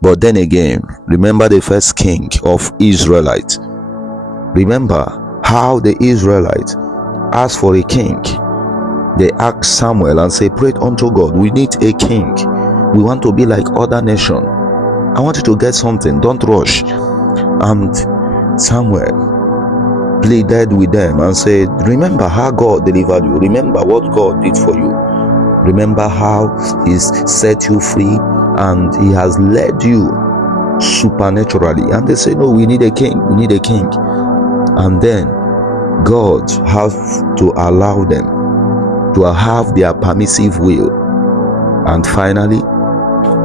But then again, remember the first king of Israelite. Remember how the Israelites asked for a king. They asked Samuel and say, pray unto God, we need a king. We want to be like other nation. I want you to get something, don't rush. And Samuel pleaded with them and said, remember how God delivered you. Remember what God did for you. Remember how he's set you free and he has led you supernaturally. And they say, no, we need a king. We need a king. And then God has to allow them to have their permissive will. And finally,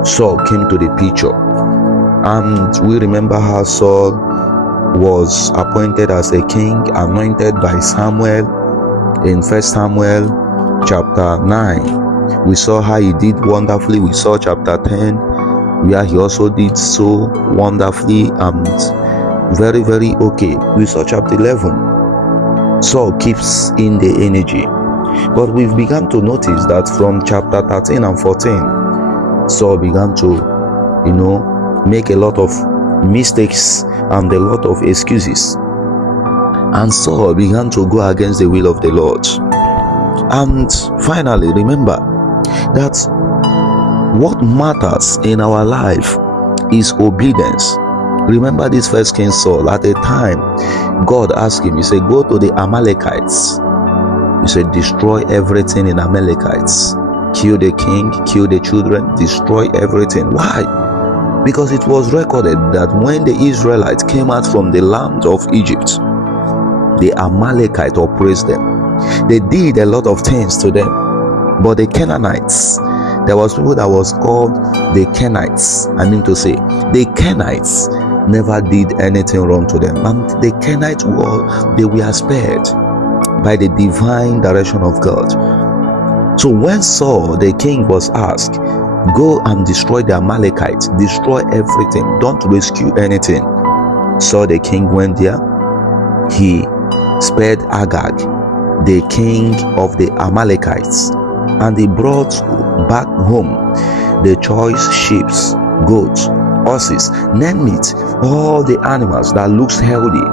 Saul came to the picture. And we remember how Saul was appointed as a king, anointed by Samuel in 1 Samuel chapter 9. We saw how he did wonderfully. We saw chapter 10 where he also did so wonderfully and very, very okay. We saw chapter 11. Saul keeps in the energy. But we've begun to notice that from chapter 13 and 14, Saul began to, make a lot of mistakes and a lot of excuses. And Saul began to go against the will of the Lord. And finally, remember that what matters in our life is obedience. Remember this first king Saul. At a time, God asked him, he said, go to the Amalekites. He said, destroy everything in Amalekites. Kill the king, kill the children, destroy everything. Why? Because it was recorded that when the Israelites came out from the land of Egypt, the Amalekite oppressed them. They did a lot of things to them. But the Canaanites, there was people that was called the Kenites. I mean to say, the Kenites never did anything wrong to them. And the Kenites they were spared by the divine direction of God. So when Saul, the king, was asked, go and destroy the Amalekites, destroy everything, don't rescue anything. So the king went there. He spared Agag, the king of the Amalekites, and he brought back home the choice sheep, goats, horses, name it, all the animals that looks healthy.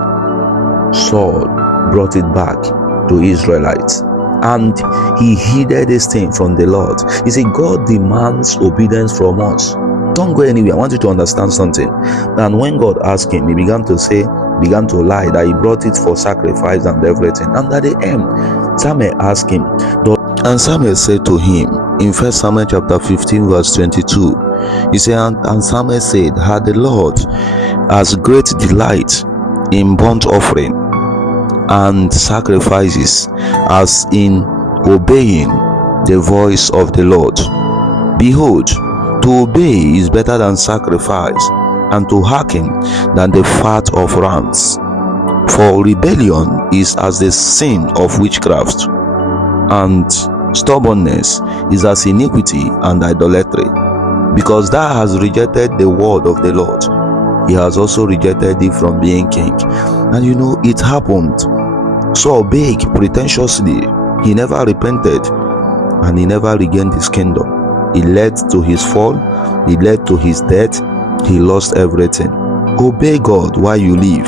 Saul brought it back to Israelites, and he heeded this thing from the Lord. He said, God demands obedience from us. Don't go anywhere. I want you to understand something. And when God asked him, he began to lie that he brought it for sacrifice and everything. And at the end, Samuel asked him, and Samuel said to him in 1 Samuel chapter 15 verse 22, he said, and Samuel said, had the Lord as great delight in burnt offering and sacrifices as in obeying the voice of the Lord. Behold, to obey is better than sacrifice, and to hearken than the fat of rams. For rebellion is as the sin of witchcraft, and stubbornness is as iniquity and idolatry. Because thou hast rejected the word of the Lord, he has also rejected thee from being king. And it happened. Saul begged pretentiously. He never repented, and he never regained his kingdom. It led to his fall. It led to his death. He lost everything. Obey God while you live.